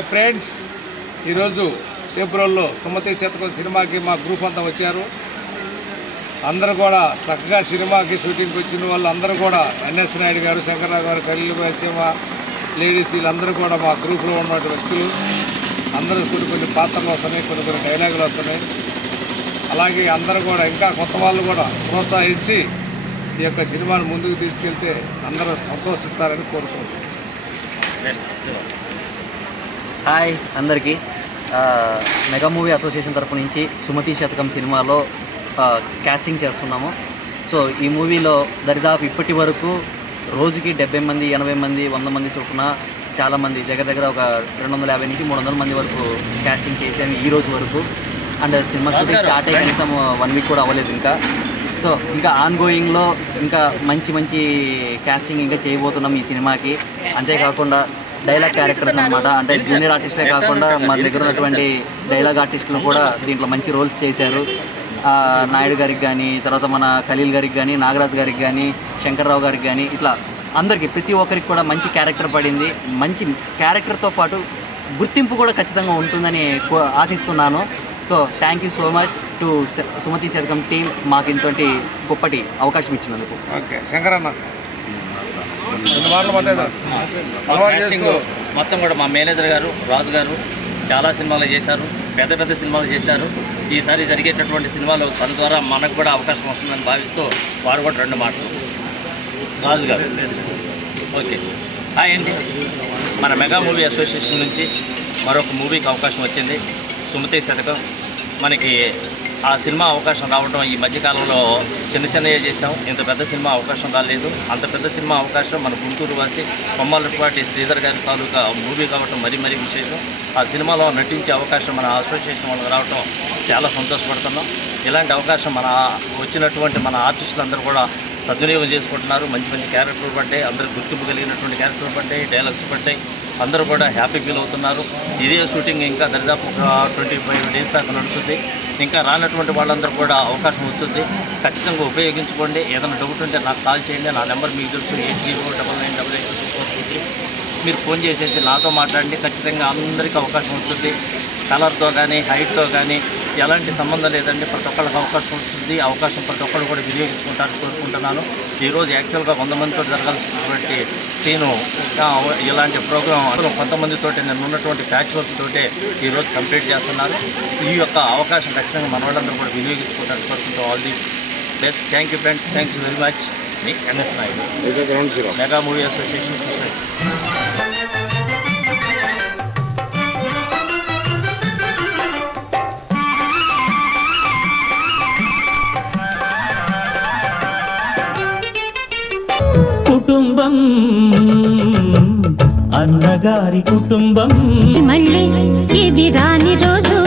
Hi friends, ఈరోజు సేపురంలో సుమతి శతకం సినిమాకి మా గ్రూప్ అంతా వచ్చారు. అందరూ కూడా చక్కగా సినిమాకి షూటింగ్కి వచ్చిన వాళ్ళు అందరూ కూడా ఎన్ఎస్ నాయుడు గారు, శంకర్రావు గారు, కరీలు వచ్చేమ లేడీస్ వీళ్ళందరూ కూడా మా గ్రూప్లో ఉన్న వ్యక్తులు. అందరూ కొన్ని పాత్రలు వస్తున్నాయి, కొన్ని డైలాగులు వస్తున్నాయి. అలాగే అందరూ కూడా ఇంకా కొత్త వాళ్ళు కూడా ప్రోత్సహించి ఈ యొక్క సినిమాను ముందుకు తీసుకెళ్తే అందరూ సంతోషిస్తారని కోరుకుంటున్నాను. హాయ్ అందరికీ, మెగా మూవీ అసోసియేషన్ తరపు నుంచి సుమతి శతకం సినిమాలో కాస్టింగ్ చేస్తున్నాము. సో ఈ మూవీలో దరిదాపు ఇప్పటి వరకు రోజుకి 70 మంది, 80 మంది, 100 మంది చొప్పున చాలామంది దగ్గర ఒక 250 నుంచి 300 మంది వరకు కాస్టింగ్ చేసాము ఈ రోజు వరకు. అండ్ సినిమా షూటింగ్ స్టార్ట్ అయ్యి కనీసం 1 వీక్ కూడా అవ్వలేదు ఇంకా. సో ఇంకా ఆన్గోయింగ్లో ఇంకా మంచి కాస్టింగ్ ఇంకా చేయబోతున్నాం ఈ సినిమాకి. అంతేకాకుండా డైలాగ్ క్యారెక్టర్స్ అనమాట, అంటే జూనియర్ ఆర్టిస్టే కాకుండా మా దగ్గర ఉన్నటువంటి డైలాగ్ ఆర్టిస్టులు కూడా దీంట్లో మంచి రోల్స్ చేశారు. నాయుడు గారికి కానీ, తర్వాత మన ఖలీల్ గారికి కానీ, నాగరాజ్ గారికి కానీ, శంకర్రావు గారికి కానీ, ఇట్లా అందరికీ ప్రతి ఒక్కరికి కూడా మంచి క్యారెక్టర్ పడింది. మంచి క్యారెక్టర్తో పాటు గుర్తింపు కూడా ఖచ్చితంగా ఉంటుందని ఆశిస్తున్నాను. So thank you so much to Sumathi Shatakam team మాకు ఇంతటి గొప్పటి అవకాశం ఇచ్చినందుకు. ఓకే శంకరన్న, మొత్తం కూడా మా మేనేజర్ గారు రాజు గారు చాలా సినిమాలు చేశారు, పెద్ద సినిమాలు చేశారు. ఈసారి జరిగేటటువంటి సినిమాలు తన ద్వారా మనకు కూడా అవకాశం వస్తుందని భావిస్తూ వారు కూడా 2 మాటలు. రాజు గారు. ఓకే, హాయ్ అండి. మన మెగా మూవీ అసోసియేషన్ నుంచి మరొక మూవీకి అవకాశం వచ్చింది, సుమతి శతకం. మనకి ఆ సినిమా అవకాశం రావడం ఈ మధ్యకాలంలో చిన్నగా చేసాం. ఇంత పెద్ద సినిమా అవకాశం రాలేదు. అంత పెద్ద సినిమా అవకాశం మన గుంటూరు వాసి కొమ్మలపాటి శ్రీధర్ గారి తాలూకా మూవీ కావటం మరీ విశేషం. ఆ సినిమాలో నటించే అవకాశం మన అసోసియేషన్ వాళ్ళకి రావటం చాలా సంతోషపడుతున్నాం. ఇలాంటి అవకాశం వచ్చినటువంటి మన ఆర్టిస్టులందరూ కూడా సద్వినియోగం చేసుకుంటున్నారు. మంచి క్యారెక్టర్లు పడ్డాయి, అందరూ గుర్తింపు కలిగినటువంటి క్యారెక్టర్లు పడ్డాయి, డైలాగ్స్ పడ్డాయి. అందరూ కూడా హ్యాపీ ఫీల్ అవుతున్నారు. ఇదే షూటింగ్ ఇంకా దరిదాపు ఒక 25 డేస్ దాకా నడుస్తుంది. ఇంకా రానటువంటి వాళ్ళందరూ కూడా అవకాశం వస్తుంది. ఖచ్చితంగా ఉపయోగించుకోండి. ఏదైనా డౌట్ ఉంటే నాకు కాల్ చేయండి. నా నెంబర్ మీకు తెలుసు, 8099882423. మీరు ఫోన్ చేసేసి నాతో మాట్లాడండి. ఖచ్చితంగా అందరికీ అవకాశం వస్తుంది. కలర్తో కానీ, హైట్తో కానీ ఎలాంటి సంబంధం లేదండి. ప్రతి ఒక్కరికి అవకాశం వస్తుంది. అవకాశం ప్రతి ఒక్కరు కూడా వినియోగించుకుంటారని కోరుకుంటున్నాను. ఈరోజు యాక్చువల్గా 100 మందితో జరగాల్సినటువంటి సీను, ఇలాంటి ప్రోగ్రాం కొంతమందితో నేను ఉన్నటువంటి ప్యాచ్ వర్క్ తోటే ఈరోజు కంప్లీట్ చేస్తున్నారు. ఈ యొక్క అవకాశం ఖచ్చితంగా మన వాళ్ళందరూ కూడా వినియోగించుకుంటారని కోరుకుంటాం. All the best. Thank you friends, thanks very much. మీ N S Naidu, mega movie association. కుటుంబం అన్నగారి కుటుంబం మళ్ళీ ఇది రాని రోజు